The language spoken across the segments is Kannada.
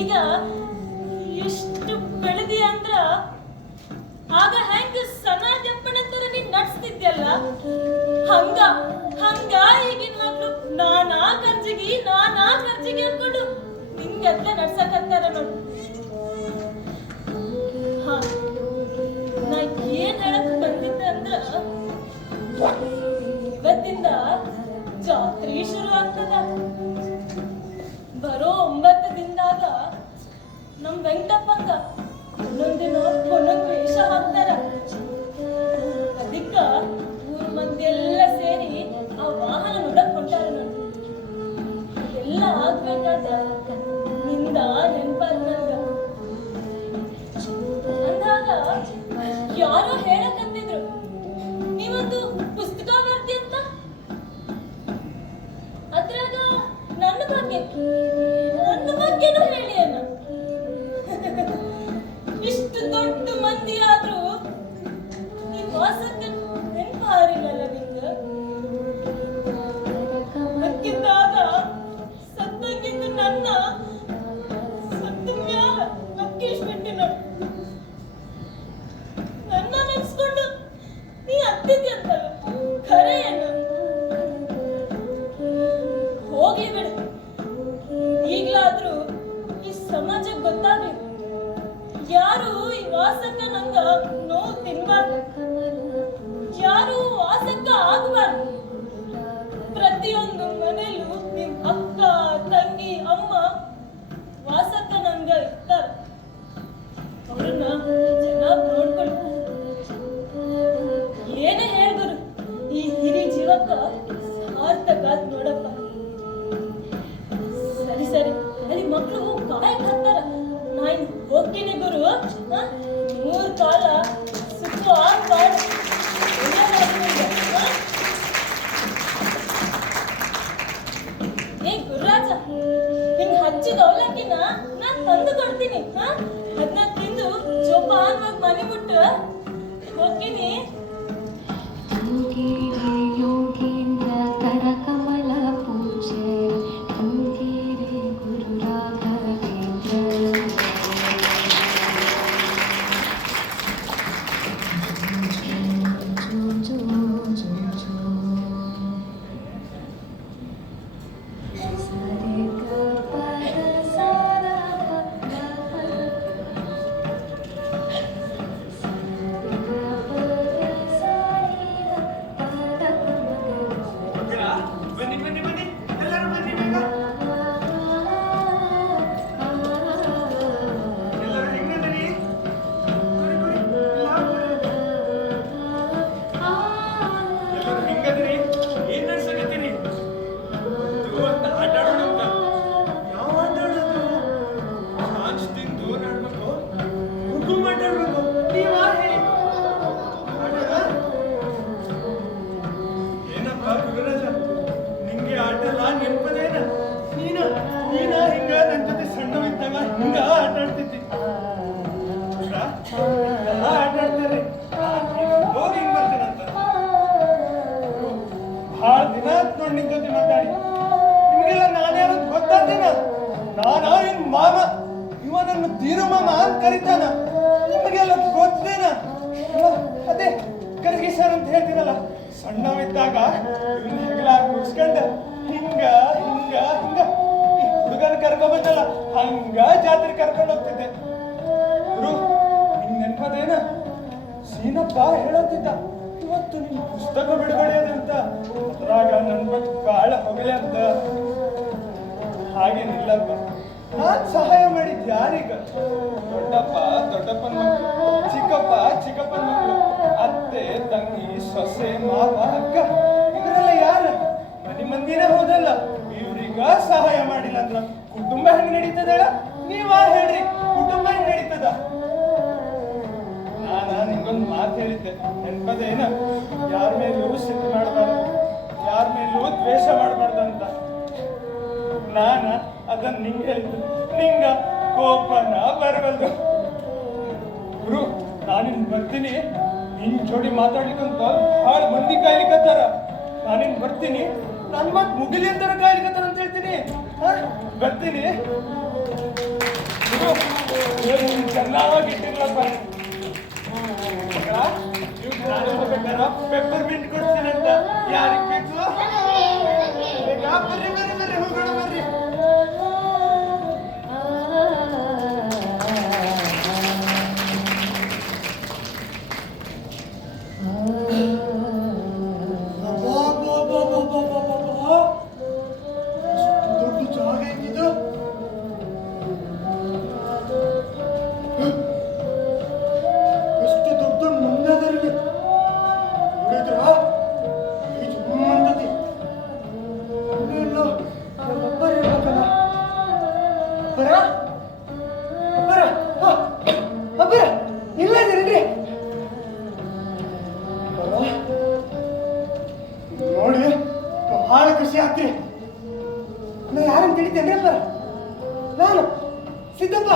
ಈಗ ಎಷ್ಟು ಬೆಳೆದಿ ಅಂದ್ರ ಆಗ ಹೆಂಗ ಸನಾಜಪ್ಪನಂತರ ನೀನ್ ನಡ್ಸ್ತಿದ್ಯಲ್ಲ ಹಂಗ ಹಂಗ ಈಗಿನ ಮಕ್ಳು ನಾನಾ ಖರ್ಚಿಗೆ ಅನ್ಕೊಂಡು ನಿಂಗೆಲ್ಲ ನಡ್ಸಕತ್ತಾರ ನೋಡು. ನಾ ಏನ್ ಹೇಳಕ್ ಬಂದಿದ್ದೆ ಅಂದ್ರ ಇವತ್ತಿಂದ ಜಾತ್ರೆ ಶುರು ಆಗ್ತದ. ಬರೋ 9 ದಿನದಾಗ ನಮ್ ವೆಂಕಟಪ್ಪಂಗ ಒಂದೊಂದಿನ ಒಂದೊಂದು ವೇಷ ಹಾಕ್ತಾರ. ಅದಕ್ಕ ಊರ್ ಮಂದಿ ಎಲ್ಲ ಸೇರಿ ಆ ವಾಹನ ನೋಡಕ್ ಹೊಂಟಾರ ನೋಡಿ. ಎಲ್ಲ ಆಗ್ಬೇಕಾದ ನಿಂದ ನೆನ್ಪಾದ ನಂಗ ಅಂದಾಗ ಯಾರೋ ಹೇಳಕಂತಿದ್ರು ನೀವೊಂದು ಪುಸ್ತಕ ಬರ್ತಿ ಅಂತ. ಅದ್ರಾಗ ನನ್ನ ಬಗ್ಗೆನೂ ಹೇಳಿ ಅಣ್ಣ. ಇಷ್ಟು ದೊಡ್ಡ ಮಂದಿ ಆದ್ರೂ ಈ ವಾಸಕ್ಕೆ ನೆನಪಾರಿಲ್ಲಲ್ಲ ನಿಂಗ. ಬದುಕಿದ್ದಾಗ ಸತ್ತಂಗಿದ್ದು ನನ್ನ ಸತ್ತ ಮ್ಯಾಲ ನಕ್ಕೇಶ್ಬಿಟ್ಟಿ ನೋಡು. ನನ್ನ ನೆನ್ಸ್ಕೊಂಡು ನೀ ಅತ್ತಿದ್ದಿ ಅಂತಲ್ಲ ಖರೆ ಏನು? ಹೋಗ್ಲಿ ಬಿಡು. ಈಗ್ಲಾದ್ರೂ ಈ ಸಮಾಜಕ್ಕೆ ಗೊತ್ತಾಗ್ಲಿ ಯಾರು ಈ ವಾಸಕ್ಕ ನಂಗ ನೋವು ತಿನ್ಬಾರ್ದು, ಯಾರು ವಾಸಕ್ಕ ಆಗಬಾರ್ದು. ಪ್ರತಿಯೊಂದು ಮನೆಯಲ್ಲೂ ನಿಮ್ ಅಕ್ಕ ತಂಗಿ ಅಮ್ಮ ವಾಸಕ್ಕ ನಂಗ ಇರ್ತಾರ. ಅವ್ರನ್ನ ಚೆನ್ನಾಗಿ ನೋಡ್ಕೊಳ್ಳಿ. ಏನೇ ಹೇಳ್ದರು ಈ ಹಿರಿ ಜೀವಕ್ಕ ಸಾರ್ಥಕ ನೋಡಪ್ಪ. ಸರಿ ಸರಿ ಅಲ್ಲಿ ಮಕ್ಕಳು ಕಾಯಕ್ ಹಾಕ್ತಾರ. ನಾನು ಹೋಗ್ತೀನಿ ಗುರು. 3 ಕಾಲ ಸುಖ ಆಗ್ಬಾರ್ದು. ಏ ಗುರುರಾಜ, ನಿಂಗೆ ಹಚ್ಚಿದ ಅವಲಕ್ಕಿನ ನಾನ್ ತಂದು ಕೊಡ್ತೀನಿ. ಅದನ್ನ ತಿಂದು ಜೋಪಾನವಾಗಿ ಮನೆ ಬಿಟ್ಟು ಹೋಗ್ತೀನಿ. ಮಾಡ್ಕೊಂಡು ನಿಮ್ ಜೊತೆ ಮಾತಾಡಿ. ನಿಮಗೆಲ್ಲ ನಾನ್ಯಾರು ಗೊತ್ತಾಗ್ತೀನ? ನಾನಾ ಇನ್ ಮಾಮ, ಇವನನ್ನು ತೀರು ಮಾಮ ಅಂತ ಕರೀತಾನ. ನಿಮಗೆಲ್ಲ ಗೊತ್ತೇನ? ಅದೇ ಕರ್ಗಿ ಸರ್ ಅಂತ ಹೇಳ್ತೀರಲ್ಲ, ಸಣ್ಣವಿದ್ದಾಗ ಇವನ್ ಹೆಗಲ ಮುಗಿಸ್ಕೊಂಡ ಹಿಂಗ ಹಿಂಗ ಹಿಂಗ ಈ ಹುಡುಗನ ಕರ್ಕೊಂಡ್ಬಂದಲ್ಲ, ಹಂಗ ಜಾತ್ರೆ ಕರ್ಕೊಂಡು ಹೋಗ್ತಿದ್ದೆ. ಗುರು, ನಿಂಗ್ ನೆನ್ಪದೇನ? ಸೀನಪ್ಪ ಹೇಳೋತಿದ್ದ, ಇವತ್ತು ನಿಮ್ ಪುಸ್ತಕ ಬಿಡುಗಡೆ ಅದಂತ, ಅದ್ರಾಗ ನನ್ ಬಗ್ಗೆ ಬಹಳ ಹೊಗಳೆ ಅಂತ. ಹಾಗೇನಿಲ್ಲಪ್ಪ, ನಾನ್ ಸಹಾಯ ಮಾಡಿದ್ ಯಾರೀಗ? ದೊಡ್ಡಪ್ಪ ದೊಡ್ಡಪ್ಪನ ಮಕ್ಕಳು, ಚಿಕ್ಕಪ್ಪ ಚಿಕ್ಕಪ್ಪನ ಮಕ್ಕಳು, ಅತ್ತೆ ತಂಗಿ ಸೊಸೆ ಮಾವ ಅಕ್ಕ, ಇವರೆಲ್ಲ ಯಾರ ಮನೆ ಮಂದಿನೇ ಹೋದಲ್ಲ. ಇವ್ರಿಗ ಸಹಾಯ ಮಾಡಿಲ್ಲ ಅಂದ್ರ ಕುಟುಂಬ ಹೆಂಗ್ ನಡೀತದ? ನೀವ ಹೇಳ್ರಿ, ಕುಟುಂಬ ಹೆಂಗ್ ನಡೀತದ? ನಾನ ನಿಂಗೊಂದು ಮಾತು ಹೇಳಿದ್ದೆ, ನೆನ್ಪದೇನ? ಯಾರ ಮೇಲೂ ಸಿಟ್ಟು ಮಾಡಬಾರ್ದು, ಯಾರ ಮೇಲೂ ದ್ವೇಷ ಮಾಡಬಾರ್ದಂತ. ನಾನ ಅದನ್ನ ನಿಂಗೆ ಹೇಳಿದ್ದು, ನಿಂಗ ಕೋಪನ ಬರಬಲ್ದು. ಗುರು, ನಾನಿನ್ ಬರ್ತೀನಿ. ನಿನ್ ಜೋಡಿ ಮಾತಾಡ್ಲಿಕ್ಕಂತ ಭಾಳ ಮಂದಿ ಕಾಯ್ಲಿಕ್ಕತ್ತಾರ. ನಾನಿನ್ ಬರ್ತೀನಿ, ನನ್ ಮಾತು ಮುಗಿಲಿ ಅಂತಾರ ಕಾಯ್ಲಿಕ್ಕತ್ತಾರ ಅಂತ ಹೇಳ್ತೀನಿ. ಬರ್ತೀನಿ. ಗುರು, ಚೆನ್ನಾಗಿ ಇಟ್ಟಿರ್ಲಪ್ಪ. ನಾನು ಹೋಗ್ಬೇಕಾರ ಪೆಪ್ಪರ್ ಮಿಂಟ್ ಕೊಡ್ತೀನಿ ಅಂತ. ಯಾರಿಗೆ ಬೇಕು? ಬರ್ರಿ ಬರ್ರಿ ಬರ್ರಿ, ಹೋಗೋಣ ಬರ್ರಿ. ದೊಡ್ಡ ಜಾಗ ಹೆಂಗಿದು? ಎಷ್ಟು ದೊಡ್ಡ ಮುಂದಾದರಿಗೆ ನೋಡಿದ್ರ ಈ ಜುಮ್ಮಂತತಿ. ಅಬ್ಬರ ಇರ್ಬೇಕಲ್ಲ. ಅಬ್ಬರ ಅಬ್ಬರ ಅಬ್ಬರ ಇಲ್ಲ ಇದ್ರಿ. ನೋಡಿ ಬಹಳ ಖುಷಿ ಆಗ್ತೀರಿ. ನಾ ಯಾರಂತ ತಿಳಿತೇನೆ ಅಬ್ಬರ? ನಾನು ಸಿದ್ದಪ್ಪ.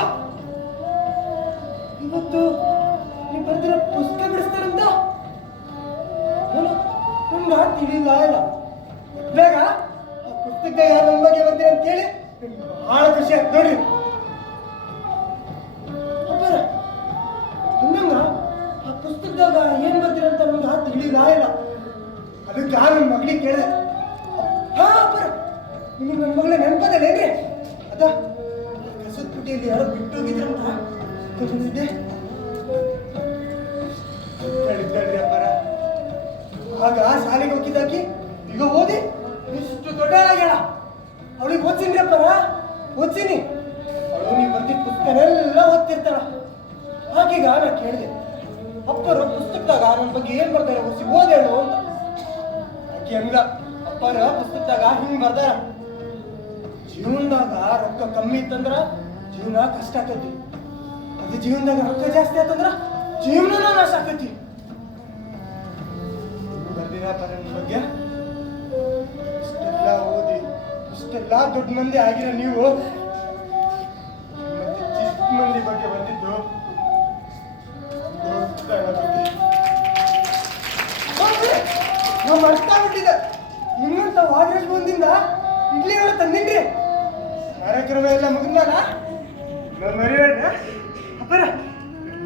ಇವತ್ತು ನೀವು ಬರ್ದಿರೋ ಪುಸ್ತಕ ಬಿಡಿಸ್ತಾರಂತ ನಮ್ಗೆ ತಿಳಿಲ್ಲ ಇಲ್ಲ. ಬೇಗ ಆ ಪುಸ್ತಕ ಯಾರು ನನ್ನ ಬಗ್ಗೆ ಬರ್ತೀರ ಅಂತ ಕೇಳಿ ಬಹಳ ಖುಷಿ ಆಗ್ತದೆ. ನೋಡಿ ಅಬ್ಬರ, ಇನ್ನೊಂದ ಆ ಪುಸ್ತಕದಾಗ ಏನ್ ಬರ್ತೀರಂತ ನಮ್ಗೆ ತಿಳಿಲ್ಲ ಇಲ್ಲ. ಅದಕ್ಕೆ ನನ್ನ ಮಗಳಿಗೆ ಕೇಳಿದೆ. ಹಾ ಅಬ್ಬರ, ನಿಮಗೆ ನನ್ನ ಮಗಳೇ ನೆನಪದೇನೇನ್ರಿ? ಅದ ಕಸದ ಪುಟಿಯಲ್ಲಿ ಯಾರೋ ಬಿಟ್ಟು ಹೋಗಿದ್ರಂತ ಬಂದಿದ್ದೆ. ಹೇಳಿದ್ದಾಳ್ರಿ ಅಬ್ಬರ. ಆಗ ಶಾಲೆಗೆ ಹೋಗಿದ್ದಾಕಿ ಈಗ ಓದಿ ಇಷ್ಟು ದೊಡ್ಡಳಾಗ್ಯಾಳ. ಅವಳಿಗೆ ಓದ್ಸಿನ್ರಿ ಅಪ್ಪರ, ಓದ್ಸಿನಿ. ಅವಳು ನೀವು ಬರ್ತಿದ್ದ ಪುಸ್ತಕನೆಲ್ಲ ಓದ್ತಿರ್ತಾಳ. ಹಾಗೀಗ ನಾ ಕೇಳಿದೆ, ಅಪ್ಪರು ಪುಸ್ತಕದಾಗ ನನ್ನ ಬಗ್ಗೆ ಏನ್ ಬರ್ತಾರೆ ಓದಿಸಿ ಓದೇಳು ಅಂತ. ಆಕೆ ಹಂಗ, ಅಪ್ಪರ ಪುಸ್ತಕದಾಗ ಹಿಂಗ್ ಬರ್ದಾರ, ಜೀವನದಾಗ ರೊಕ್ಕ ಕಮ್ಮಿ ಇತ್ತಂದ್ರ ಜೀವನ ಕಷ್ಟ ಆಕತಿ, ಅದು ಜೀವನದಾಗ ರೊಕ್ಕ ಜಾಸ್ತಿ ಆತಂದ್ರ ಜೀವನ ನಾಶ ಆಕತಿ. ಬರ್ದಿರ ನನ್ನ ಬಗ್ಗೆ ಇಷ್ಟೆಲ್ಲ ಓದಿ ಇಷ್ಟೆಲ್ಲ ದೊಡ್ಡ ಮಂದಿ ಆಗಿರ ನೀವು ಮತ್ತೆ ಚಿಕ್ಕ ಮಂದಿ ಬಗ್ಗೆ ಬಂದಿದ್ದು ನಾವು ಮರ್ತಾ ಬಿಟ್ಟಿದ್ದೆ. ನಿಮ್ಮಂತ ವಾದ್ರಾಜ್ ಬಂದಿಂದ ಇಡ್ಲಿ ಅವ್ರು ತಂದಿನ್ರಿ. ಕಾರ್ಯಕ್ರಮ ಎಲ್ಲ ಮುಗಿದ್ಮೇಲ ಮರಿಬೇಡ ಅಪ್ಪರ,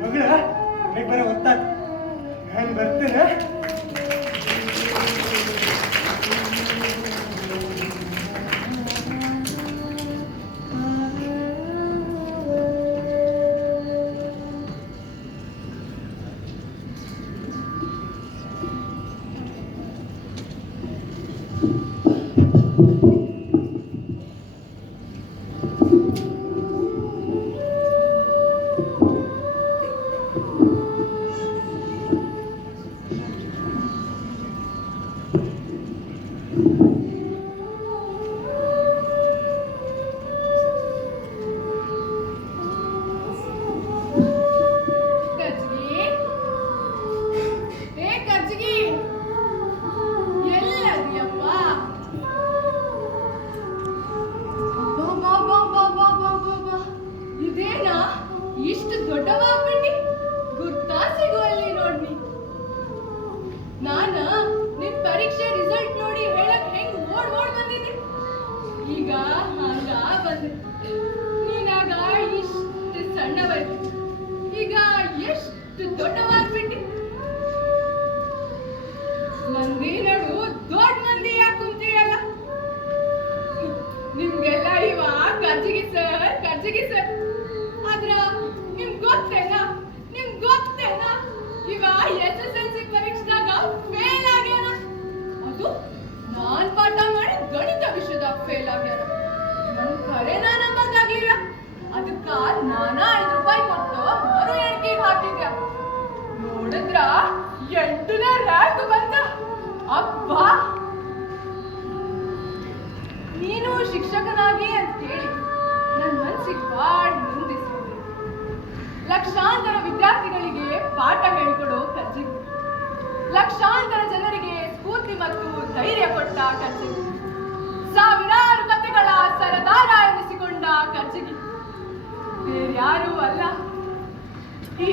ಮಗಳ ನನಗೆ ಬರೋ ಗೊತ್ತಾಗ ನಾನು ಬರ್ತೇನೆ. ಕರ್ಜಿಗಿ ಸರ್. ಆದ್ರ ನಿಮ್ ಗೊತ್ತೇನಾ ಇವ SSLC ಪರೀಕ್ಷೆದಾಗ ಫೇಲ್ ಆಗ್ಯಾನ. ಅದು ನಾನ್ ಪಾಠ ಮಾಡಿ ಗಣಿತ ವಿಷಯದಾಗ ಫೇಲ್ ಆಗ್ಯಾನ. ನನ್ ಕರೆನ ನಂಬಕ್ಕಾಗ್ಲಿಲ್ಲ. ಅದಕ್ಕ ನಾನ ₹5 ಕೊಟ್ಟು ಮರು ಎಣಿಕೆಗೆ ಹಾಕಿದ್ಯ. ನೋಡಿದ್ರ 8ನೇ ರ್ಯಾಂಕ್ ಬಂತ. ಅಬ್ಬಾ, ನೀನು ಶಿಕ್ಷಕನಾಗಿ ಅಂತೇಳಿ ನನ್ನ ಮನಸ್ಸಿಗೆ ಬಾಳ್ ನೊಂದಿಸಿದ್ರಿ. ಲಕ್ಷಾಂತರ ವಿದ್ಯಾರ್ಥಿಗಳಿಗೆ ಪಾಠ ಹೇಳಿಕೊಡೋ ಕರ್ಜಿಗಿ, ಲಕ್ಷಾಂತರ ಜನರಿಗೆ ಸ್ಫೂರ್ತಿ ಮತ್ತು ಧೈರ್ಯ ಕೊಟ್ಟ ಕರ್ಜಿಗಿ, ಸಾವಿರಾರು ಕಥೆಗಳ ಸರದಾರ ಎನಿಸಿಕೊಂಡ ಕರ್ಜಿಗಿ ಬೇರ್ಯಾರೂ ಅಲ್ಲ, ಈ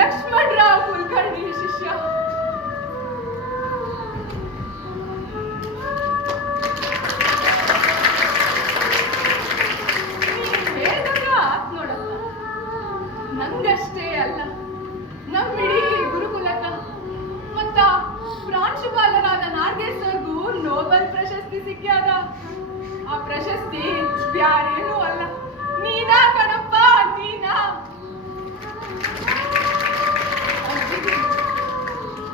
ಲಕ್ಷ್ಮಣರಾವ್ ಕುಲಕರ್ಣಿ ಶಿಷ್ಯ. ನಂಗಷ್ಟೇ ಅಲ್ಲ, ನಮ್ಮಿಡೀ ಗುರುಕುಲಕ ಮತ್ತ ಪ್ರಾಂಶುಪಾಲರಾದ ನಾಗೇಶ್ ಸರ್ಗೂ ನೋಬೆಲ್ ಪ್ರಶಸ್ತಿ ಸಿಕ್ಕ್ಯಾದ. ಆ ಪ್ರಶಸ್ತಿ ಬ್ಯಾರೇನೂ ಅಲ್ಲ, ನೀನಾ ಕಣಪ್ಪ, ನೀನಾ.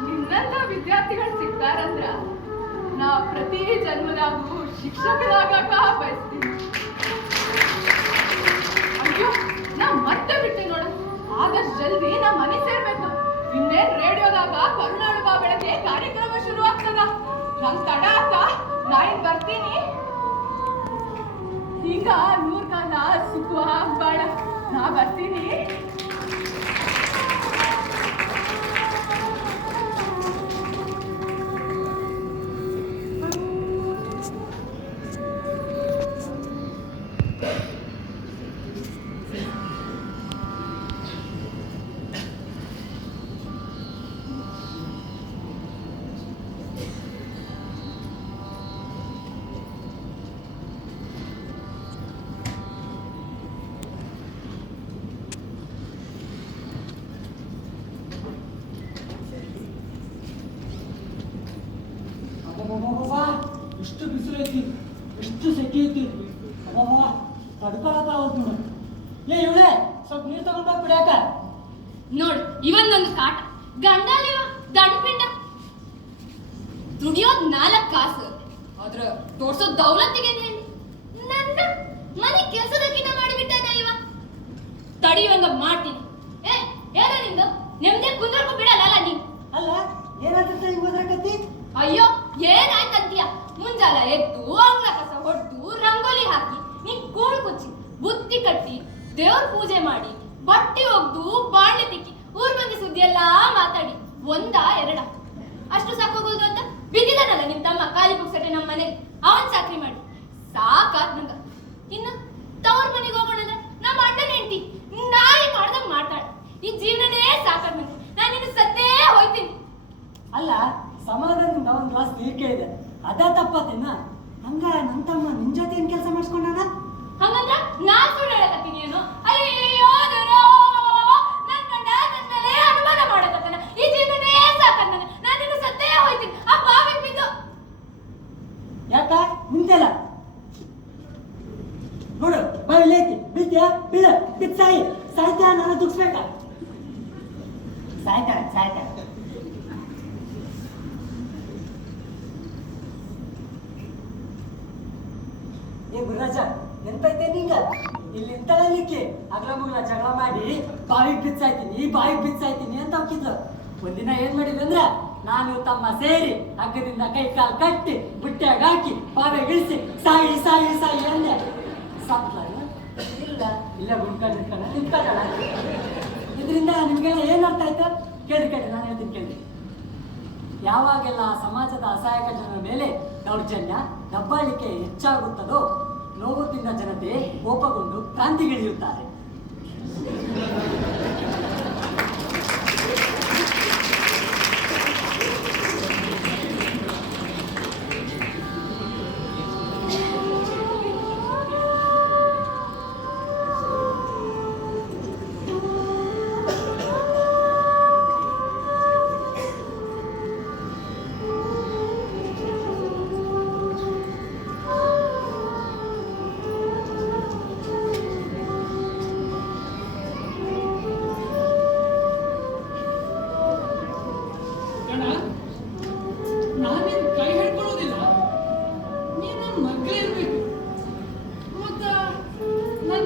ನಿನ್ನಂತ ವಿದ್ಯಾರ್ಥಿಗಳು ಸಿಗ್ತಾರಂದ್ರ ನಾ ಪ್ರತಿ ಜನ್ಮದಾಗೂ ಶಿಕ್ಷಕರಾಗಾಕ ಬಯಸ್ತೀನಿ. ಅಯ್ಯೋ, ನಾ ಮತ್ತೆ ಬಿಟ್ಟೆ ನೋಡ. ಆಗಸ್ಟ್ ಜಲ್ದಿ ನಾ ಮನೆ ಸೇರ್ಬೇಕು. ಇನ್ನೇನ್ ರೇಡಿಯೋದಾಗ ಕರುನಾಡು ಬಾ ಬೆಳಗ್ಗೆ ಕಾರ್ಯಕ್ರಮ ಶುರು ಆಗ್ತದ. ನಂಗ್ ತಡ ಆತ, ನಾ ಇನ್ ಬರ್ತೀನಿ. ಈಗ 100 ಕಾಲ ಸುಖವಾಗಿ ಬಾಳ. ನಾ ಬರ್ತೀನಿ. ಎಷ್ಟು ಬಿಸಿಲು ಐತಿ, ಎಷ್ಟು ಸೆಕೆ ಐತಿ. ಅಬ್ಬಾ, ತಡ್ಕೊಳಕ ಹೋದ್ ನೋಡು. ಇವಳೆ ಸ್ವಲ್ಪ ನೀರು ತಗೊಂಡ್ ಬಾ ಬಿಡಾಕ. ನೋಡು, ಇವನ್ನೊಂದು ಕಾಟ ಗಂಡಲಿವ ದಂಡಪಿಂಡ. ದುಡಿಯೋದ್ 4 ಕಾಸು, ಆದ್ರ ತೋರ್ಸೋದ್ ದೌಲತ್ತಿಗೆ. ನನ್ನ ಮನೆ ಕೆಲ್ಸದಕ್ಕಿಂತ ಮಾಡಿಬಿಟ್ಟಾನ ಇವ. ತಡಿಯುವಂಗ ಮಾಡ್ತೀನಿ. ಏನ ನಿಂದು ನೆಮ್ಮದಿ ಕುಂದ್ರಕ್ಕೂ ಬಿಡಲ್ಲ ನೀ. ಅಲ್ಲ, ಏನಾಗ್ತೈತೆ ಹಿಂಗ್ ಓದಾಕತ್ತಿ? ಅಯ್ಯೋ, ಏನಾಯ್ತಂತೀಯ? ಮುಂಜಾಲ ಎದ್ದು ಅಂಗ್ಲ ಕಸ ಹೊಡೆದು ರಂಗೋಲಿ ಹಾಕಿ ನೀ ಕೂಳು ಕುಚ್ಚಿ ಬುತ್ತಿ ಕಟ್ಟಿ ದೇವ್ರ ಪೂಜೆ ಮಾಡಿ ಬಟ್ಟೆ ಒಗ್ದು ಬಾಣ್ಲೆ ತಿಕ್ಕಿ ಊರ್ ಮಂದಿ ಸುದ್ದಿ ಎಲ್ಲಾ ಮಾತಾಡಿ 1-2 ಅಷ್ಟು ಸಾಕೋಗೋದು ಅಂತ ಬಿದ್ದಿದಾನಲ್ಲ ನಿಮ್ ತಮ್ಮ ಖಾಲಿ ಪುಕ್ಸಟೆ ನಮ್ಮ ಮನೆಗೆ. ಅವನ್ ಚಾಕ್ರಿ ಮಾಡಿ ಸಾಕಾತ್ ನಂಗ. ಇನ್ನು ತವ್ರ ಮನೆಗೆ ಹೋಗೋಣ ಅಂದ್ರೆ ನಮ್ಮ ಅಣ್ಣನ ಹೆಂಡತಿ ನಾಯಿ ಮಾಡ್ದಂಗ್ ಮಾಡ್ತಾಳೆ. ಈ ಜೀವನನೇ ಸಾಕಾತ್ ನಂಗೆ. ನಾನು ಇನ್ನು ಸತ್ತೇ ಹೋಯ್ತೀನಿ. ಅಲ್ಲ, ಸಮಾಧಾನದಿಂದ ಒಂದ್ ಗ್ಲಾಸ್ ನೀರ್ ಕೇಳಿದೆ, ಅದ ತಪ್ಪತ್ತೇನ? ಹಂಗ ನನ್ ತಮ್ಮ ನಿನ್ ಜೊತೆ ಏನ್ ಕೆಲಸ ಮಾಡಿಸ್ಕೊಂಡಾನ? ಹಂಗಂದ್ರ ನಾನ್ ಸುಳ್ಳು ಹೇಳಕತ್ತೀನಿ ಏನು? ಅಯ್ಯೋ ದೇವ್ರೋ, ನನ್ ಗಂಡ ನನ್ ಮೇಲೆ ಅನುಮಾನ ಮಾಡಕತ್ತಾನ. ಈ ಜೀವನನೇ ಸಾಕಾತ್ ನನಗೆ. ನಾನು ಇನ್ನು ಸತ್ತೇ ಹೋಯ್ತೀನಿ. ಆ ಬಾವಿಗೆ ಬಿದ್ದು. ಯಾಕ ನಿಂತೆಲ್ಲ ನೋಡು, ಬಾವಿ ಐತಿ, ಬಿದ್ದ್ಯಾ ಬೀಳ, ಬಿದ್ದು ಸಾಯಿ. ಸಾಯ್ತಾ ನಾನು ದುಗ್ಸ್ಬೇಕಾ? ಸಾಯ್ತಾಳೆ. ಏ ಗುರುರಾಜ, ನೆನ್ಪೈತೆ ನಿಂಗ? ಇಲ್ಲಿ ಇಂತಳಿಕ್ಕೆ ಅಗ್ಲ ಮುಗ್ಲ ಜಗಳ ಮಾಡಿ ಬಾವಿಗೆ ಬಿಚ್ಚಾಯ್ತೀನಿ ಅಂತ ಹೋಗಿದ್ಲು. ಒಂದಿನ ಏನ್ ಮಾಡಿದ್ವಿ ಅಂದ್ರ, ನಾನು ತಮ್ಮ ಸೇರಿ ಹಗ್ಗದಿಂದ ಕೈ ಕಾಲು ಕಟ್ಟಿ ಬುಟ್ಟ್ಯಾಗ ಹಾಕಿ ಬಾವಿಗೆ ಇಳಿಸಿ ಸಾಯಿ ಅಂದೆ. ಸತ್ಲ? ಇಲ್ಲ ಗುಂಡ್ಕೊಂಡು ನಿಂತ್ಕೊಂಡ. ಇದರಿಂದ ನಿಮ್ಗೆಲ್ಲ ಏನ್ ಅರ್ಥ ಆಯ್ತು? ಕೇಳಿ ನಾನು ಹೇಳ್ತೀನಿ ಕೇಳಿ. ಯಾವಾಗೆಲ್ಲ ಸಮಾಜದ ಅಸಹಾಯಕ ಜನರ ಮೇಲೆ ದೌರ್ಜನ್ಯ ದಬ್ಬಾಳಿಕೆ ಹೆಚ್ಚಾಗುತ್ತದೋ ನೋವು ತಿಂದ ಜನತೆ ಕೋಪಗೊಂಡು ಕ್ರಾಂತಿಗಿಳಿಯುತ್ತಾರೆ.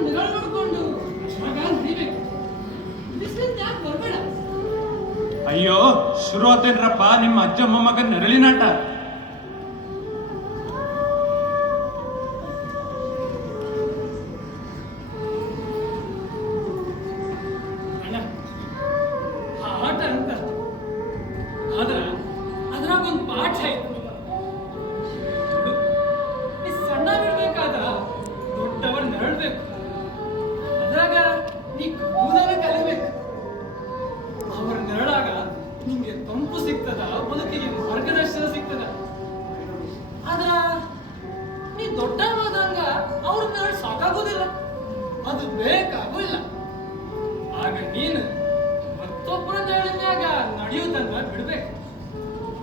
ನೆರಳು ನೋಡ್ಕೊಂಡು ಮಗ ನಡಿಬೇಕು. ಬಿಸಿಲಿಂದ ಯಾಕೆ ಬರಬೇಡ. ಅಯ್ಯೋ ಶುರು ಆತೇನ್ರಪ್ಪ ನಿಮ್ಮ ಅಜ್ಜ ಮೊಮ್ಮಗನ್ ನೆರಳಿನಾಟ. ಅಣ್ಣ ಆ ಆಟ ಅಂತ ಆದ್ರ ಅದ್ರಾಗೊಂದು ಪಾಠ ಇತ್ತು. ನೋಡು, ನೀ ಸಣ್ಣ ಬಿಡ್ಬೇಕಾದ ದೊಡ್ಡವರ್ ನೆರಳ್ಬೇಕು. ಅದ್ರಾಗ ನೀ ಕೂದಲ ಕಲಿಬೇಕು. ಅವರ ನೆರಳಾಗ ನಿಮ್ಗೆ ತಂಪು ಸಿಗ್ತದ, ಬದುಕಿಗೆ ಮಾರ್ಗದರ್ಶನ ಸಿಗ್ತದ. ಆದ್ರ ನೀ ದೊಡ್ಡವಾದಂಗ ಅವ್ರ ನೆರಳು ಸಾಕಾಗೋದಿಲ್ಲ, ಅದು ಬೇಕಾಗೋಲ್ಲ. ಆಗ ನೀನು ಮತ್ತೊಬ್ಬರ ನೆರಳಿನಾಗ ನಡೆಯುವುದನ್ನ ಬಿಡ್ಬೇಕು.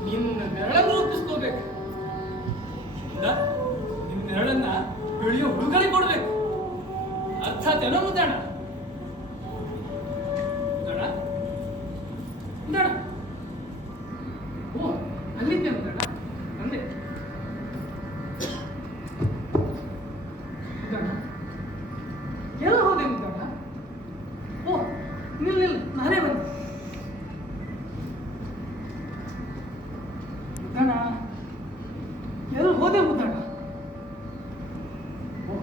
ನಿನ್ನ ನೆರಳನ್ನು ರೂಪಿಸ್ಕೋಬೇಕು. ನಿನ್ನ ನೆರಳನ್ನ ಬೆಳೆಯೋ ಹುಡುಗರಿಗೆ ಕೊಡ್ಬೇಕು. ಅರ್ಥಾತ್ ಏನೋ ಮುದ್ದಣ್ಣ. ಮುದ್ದಣ್ಣ, ಓ ಅಲ್ಲಿದ್ದೆ ಮುದ್ದಣ್ಣ, ಬಂದೆ. ಮುದ್ದಣ್ಣ, ಎಲ್ಲ ಹೋದೆ ಮುದ್ದಣ್ಣ. ಓ ನಿಲ್ಲ ನಾನೇ ಬಂದೆ. ಮುದ್ದಣ್ಣ, ಎಲ್ಲಿ ಹೋದೆ ಮುದ್ದಣ್ಣ? ಓ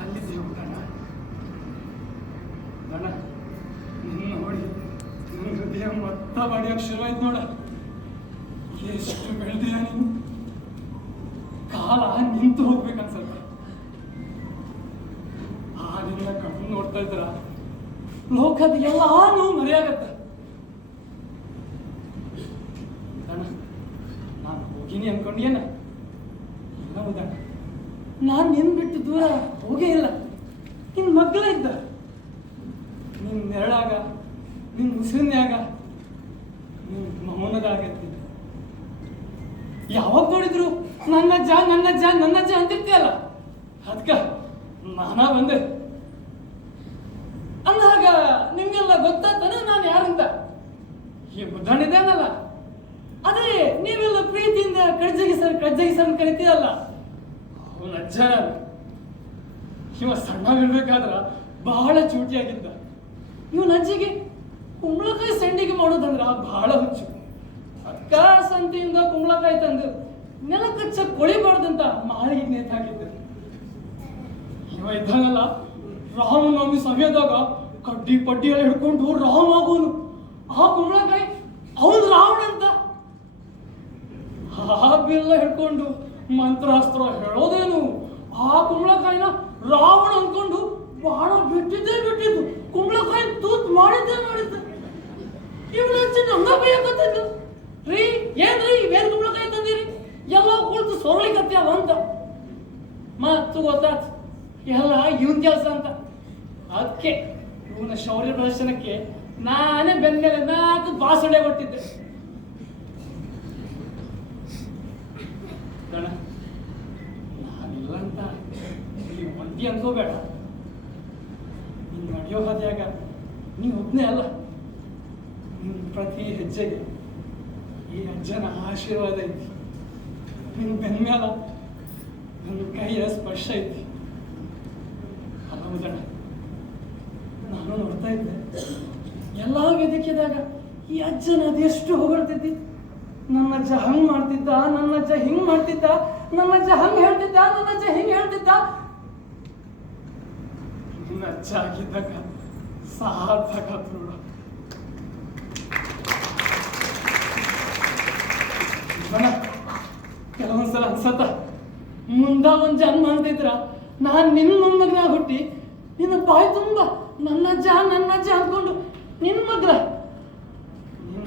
ಅಲ್ಲಿದ್ದೆ ಮುದ್ದಣ್ಣ. ಮುದ್ದಣ್ಣ, ನಿನ್ನ ನೋಡಿ ನನ್ನ ಹೃದಯ ಮತ್ತ ಬಡಿಯೋಕೆ ಶುರುವಾಯ್ತು ನೋಡ. ಎಷ್ಟು ಬೆಳೆದಿಯ ನೀನು. ಕಾಲ ನಿಂತು ಹೋಗ್ಬೇಕನ್ಸತ್ತೆ. ಆ ನಿನ್ನ ಕಣ್ಣು ನೋಡ್ತಾ ಇದ್ರ ಲೋಕದ ಎಲ್ಲ ನೋವು ಮರೆಯಾಗತ್ತ. ನಾನು ಹೋಗಿನಿ ಅನ್ಕೊಂಡೇನ? ಇಲ್ಲ ಮುದ್ದಣ್ಣ, ನಾನು ನಿನ್ ಬಿಟ್ಟು ದೂರ ಹೋಗೇ ಇಲ್ಲ. ನಿನ್ ಮಗ್ಲ ಇದ್ದ. ನಿನ್ ನೆರಳಾಗ, ನಿನ್ ಉಸಿರಿನ್ಯಾಗ, ನಿನ್ ಮೌನದಾಗತ್ತಿದ್ದ. ಯಾವಾಗ ನೋಡಿದ್ರು ನನ್ನಜ್ಜ ನನ್ನಜ್ಜ ನನ್ನಜ್ಜ ಅಂತಿರ್ತೀಯಲ್ಲ, ಅದಕ್ಕ ನಾನಾ ಬಂದೆ. ಅಂದಾಗ ನಿಮ್ಗೆಲ್ಲ ಗೊತ್ತಾಗ್ತಾನೆ ನಾನು ಯಾರಂತ. ಈ ಮುದ್ದಣ್ಣಿದ್ದಾನಲ್ಲ, ಅದೇ ನೀವೆಲ್ಲ ಪ್ರೀತಿಯಿಂದ ಕಡ್ಜಗಿ ಸರ್ ಅಂತ ಕರಿತೀರಲ್ಲ, ಅವನ ಅಜ್ಜ. ಇವ ಸಣ್ಣವಿರ್ಬೇಕಾದ್ರ ಬಹಳ ಚೂಟಿಯಾಗಿದ್ದ. ಇವನ ಅಜ್ಜಿಗೆ ಕುಂಬಳಕಾಯಿ ಸಂಡಿಗೆ ಮಾಡೋದಂದ್ರ ಬಹಳ ಹುಚ್ಚು. ಅಕ್ಕ ಸಂತೆಯಿಂದ ಕುಂಬಳಕಾಯಿ ತಂದು ನೆಲ ಕಚ್ಚ ಕೊಳಿಬಾರ್ದಂತ ಮಾಳಿಗೆ ನೇತು ಹಾಕಿದ್ದ. ಇವ ಇದ್ದಾನಲ್ಲ, ರಾಮನವಮಿ ಸಮಯದಾಗ ಕಡ್ಡಿ ಪಡ್ಡಿ ಎಲ್ಲ ಹಿಡ್ಕೊಂಡು ರಾಮ ಆಗೋನು. ಆ ಕುಂಬಳಕಾಯಿ ಅವನು ರಾವಣ ಅಂತ. ಆ ಬಿಲ್ಲ ಹಿಡ್ಕೊಂಡು ಮಂತ್ರಾಸ್ತ್ರ ಹೇಳೋದೇನು, ಆ ಕುಂಬಳಕಾಯಿನ ರಾವಣ ಅಂದ್ಕೊಂಡು ಬಾಣ ಬಿಟ್ಟಿದ್ದು ಕುಂಬಳಕಾಯಿ ತೂತ್ ಮಾಡಿದ್ದೆ. ಇವನ ಹಂಗ ಬೇಕತ್ತಿದ್ದು. ರೀ ಏನ್ರಿ ಬೇರೆ ಕುಂಬಳಕಾಯಿ ತಂದಿರಿ, ಎಲ್ಲ ಕುಳಿತು ಸೊರಳಿಕತ್ಯಾವ ಅಂತ. ಮತ್ತು ಗೊತ್ತಾತ್ ಎಲ್ಲ ಇವನ್ ಕೆಲಸ ಅಂತ. ಅದಕ್ಕೆ ಇವನ ಶೌರ್ಯ ಪ್ರದರ್ಶನಕ್ಕೆ ನಾನೇ ಬೆನ್ನೆಲೆ 4 ಬಾಸಣೆ ಕೊಟ್ಟಿದ್ದೆ. ನಾನಿಲ್ಲ ಅಂತ ನೀವು ಒಂಟಿ ಅನ್ಕೋಬೇಡ. ನೀನು ನಡೆಯೋ ಹಾದಿಯಾಗ ನೀವು ಒಬ್ಬನೇ ಅಲ್ಲ. ನಿನ್ನ ಪ್ರತಿ ಹೆಜ್ಜೆಗೆ ಈ ಅಜ್ಜನ ಆಶೀರ್ವಾದ ಐತಿ. ನಿನ್ನ ಬೆನ್ಮ್ಯಾಲ ನನ್ನ ಕೈಯ ಸ್ಪರ್ಶ ಐತಿ. ಅಲ್ಲ ಮುದ್ದಣ್ಣ, ನಾನು ನೋಡ್ತಾ ಇದ್ದೆ ಎಲ್ಲ ವೇದಿಕೆದಾಗ ಈ ಅಜ್ಜನ ಅದೆಷ್ಟು ಹೊಗಳ್ತಿದ್ದಿ. ನನ್ನ ಅಜ್ಜ ಹಂಗ್ ಮಾಡ್ತಿದ್ದ, ನನ್ನ ಅಜ್ಜ ಹಿಂಗ್ ಮಾಡ್ತಿದ್ದ, ನನ್ನ ಅಜ್ಜ ಹಂಗ್ ಹೇಳ್ತಿದ್ದ, ನನ್ನ ಅಜ್ಜ ಹಿಂಗ್ ಹೇಳ್ತಿದ್ದ. ನಿನ್ನ ಅಜ್ಜ ಆಗಿದ್ದಾಗ ಸಾರ್ಥಕ ನೋಡ. ಕೆಲವೊಂದ್ಸಲ ಅನ್ಸತ್ತ ಮುಂದ ಒಂದ್ ಜನ್ಮ ಅಂತಿದ್ರ ನಾನ್ ನಿನ್ ಮೊಮ್ಮಗನ ಹುಟ್ಟಿ ನಿನ್ನ ಬಾಯಿ ತುಂಬ ನನ್ನಜ್ಜ ಅನ್ಕೊಂಡು ನಿನ್ ಮಗ್ರ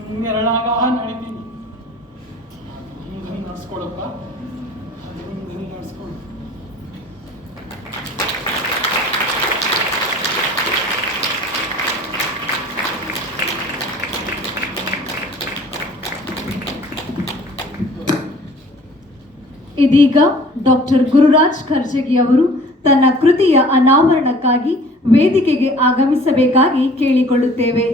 ನಿನ್ನೆರಳಾಗ ನಡಿತೀನಿ. ಹಂಗಂಗ್ ನಡ್ಸ್ಕೊಳಪ್ಪ, ಹಂಗಂಗ್ ನಡ್ಸ್ಕೊಳು. ಇದೀಗ ಡಾಕ್ಟರ್ ಗುರುರಾಜ್ ಖರ್ಜಗಿ ಅವರು ತನ್ನ ಕೃತಿಯ ಅನಾವರಣಕ್ಕಾಗಿ ವೇದಿಕೆಗೆ ಆಗಮಿಸಬೇಕಾಗಿ ಕೇಳಿಕೊಳ್ಳುತ್ತೇವೆ.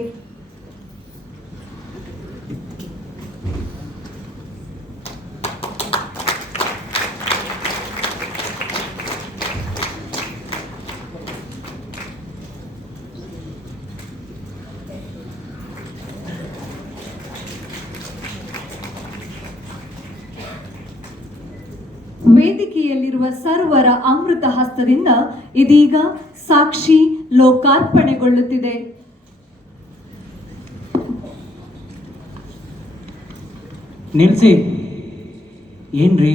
ಸೃಷ್ಟಿಯಲ್ಲಿರುವ ಸರ್ವರ ಅಮೃತ ಹಸ್ತದಿಂದ ಇದೀಗ ಸಾಕ್ಷಿ ಲೋಕಾರ್ಪಣೆಗೊಳ್ಳುತ್ತಿದೆ. ನಿಲ್ಸಿ. ಏನ್ರಿ,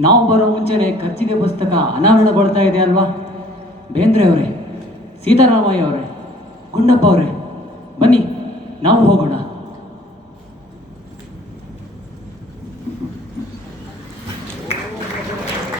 ನಾವು ಬರೋ ಮುಂಚೆನೆ ಖರ್ಚಿಗೆ ಪುಸ್ತಕ ಅನಾವರಣಗೊಳ್ತಾ ಇದೆ ಅಲ್ವಾ? ಬೇಂದ್ರೆ ಅವರೇ, ಸೀತಾರಾಮಯ್ಯ ಅವರೇ, ಗುಂಡಪ್ಪ ಅವರೇ, ಬನ್ನಿ ನಾವು ಹೋಗೋಣ.